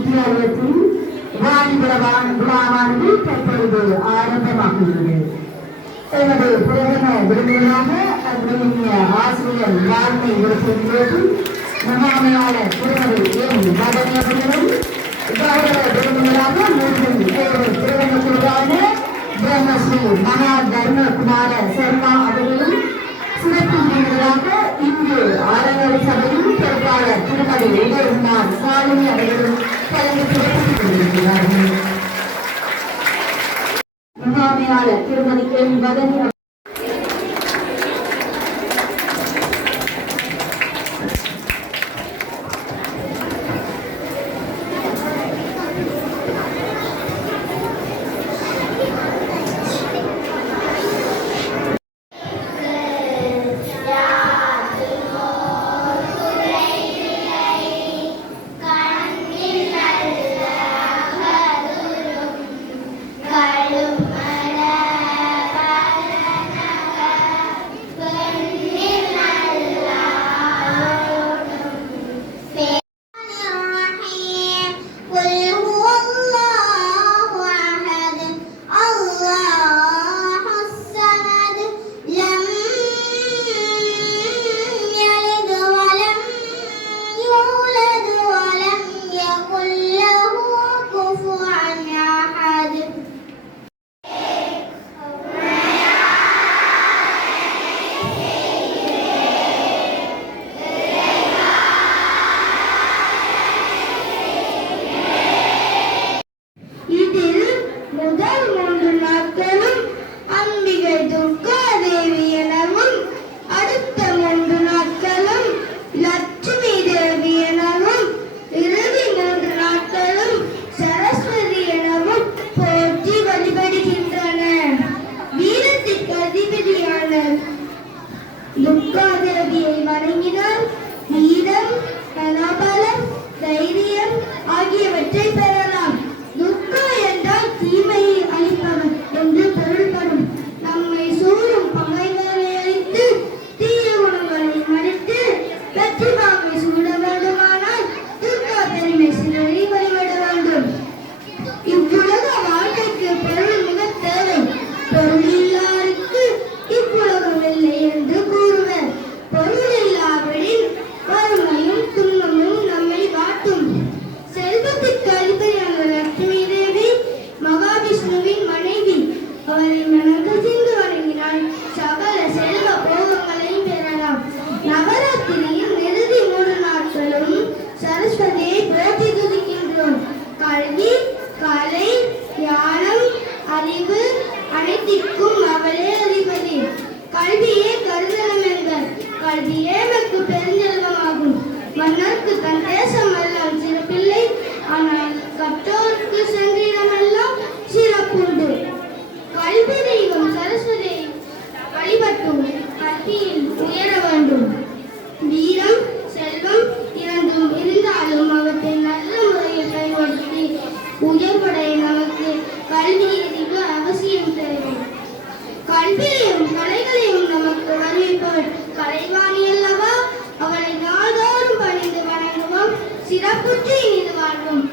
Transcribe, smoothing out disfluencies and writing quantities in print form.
வித்தியாலயத்தின் விழாவானது தற்பொழுது ஆரம்பமாகின்றது. எமது பிரதம விருந்தினராக அன்பிய ஆசிரியர் வாழ்க்கை விருப்பம் முகாமையாளர் திருமதி எம் மதனி அவர்களும் கௌரவ விருந்தினராக திருவண்ணூரான பிரம்மஸ்ரீ மகா தர்மகுமார சர்மா அவர்களும் சிறப்பு விருந்தினராக இங்கு ஆளுநர் சபையின் பொறுப்பாளர் திருமதி உதயகுமார் சாலினி அவர்களும் கலந்து சிறப்பித்துக் கொண்டிருக்கிறார்கள். முகாமையாளர் திருமதி எம் மதனி துர்காதேவியை வணங்கினால் வீரம், மனோபலம், தைரியம் ஆகியவற்றை பெறலாம். துர்கா என்றால் தீமையை அழிப்பவர் என்று பொருள்படும். நம்மை சூழும் பகைகளை அழித்து தீய குணங்களை மறைத்து வெற்றி வாங்கை சூட வேண்டுமானால் துர்கா பெருமை சிலரை வழிபட வேண்டும். இவ்வுலக வாழ்க்கைக்கு பொருள் மிக தேவை. பொருள் இல்லாருக்கு இவ்வுலகம் இல்லை என்று கூறுவர். பொருள் இல்லாவிடில் வறுமையும் துன்பமும் நம்மை வாட்டும். செல்வத்திற்கு அதிபதியான லட்சுமி தேவி மகாவிஷ்ணுவின் மனைவி. அவரை மனங்கசிந்து வணங்கினால் சகல செல்வ போகங்களையும் பெறலாம். நவராத்திரியின் இறுதி 3 நாட்களும் சரஸ்வதியை போற்றி துதிக்கின்றோம். கல்வி, கலை, ஞானம், அறிவு அனைத்திற்கும் அவளே அதிபதி. கல்வியே கருதலம் என்பர். கல்வியே நமக்கு பெருஞ்செல்வமாகும். மன்னருக்கு தன் தேசம் எல்லாம் சிறப்பில்லை, ஆனால் கற்றோருக்கு சென்றிடமெல்லாம் சிறப்புண்டு. கல்வி தெய்வம் சரஸ்வதியை வழிபட்டும் கல்வியில் உயர வேண்டும். வீரம், செல்வம் இரண்டும் இருந்தாலும் அவற்றை நல்ல முறையில் பயன்படுத்தி உயர்வடைய நமக்கு கல்வி அறிவு அவசியம் தேவை. கல்வியையும் கலைகளையும் நமக்கு வருவிப்பவர் கலைவாணி அல்லவா? அவளை நாள்தோறும் பணிந்து வணங்குவோம். சிறப்புற்று இனிது வாழ்வோம்.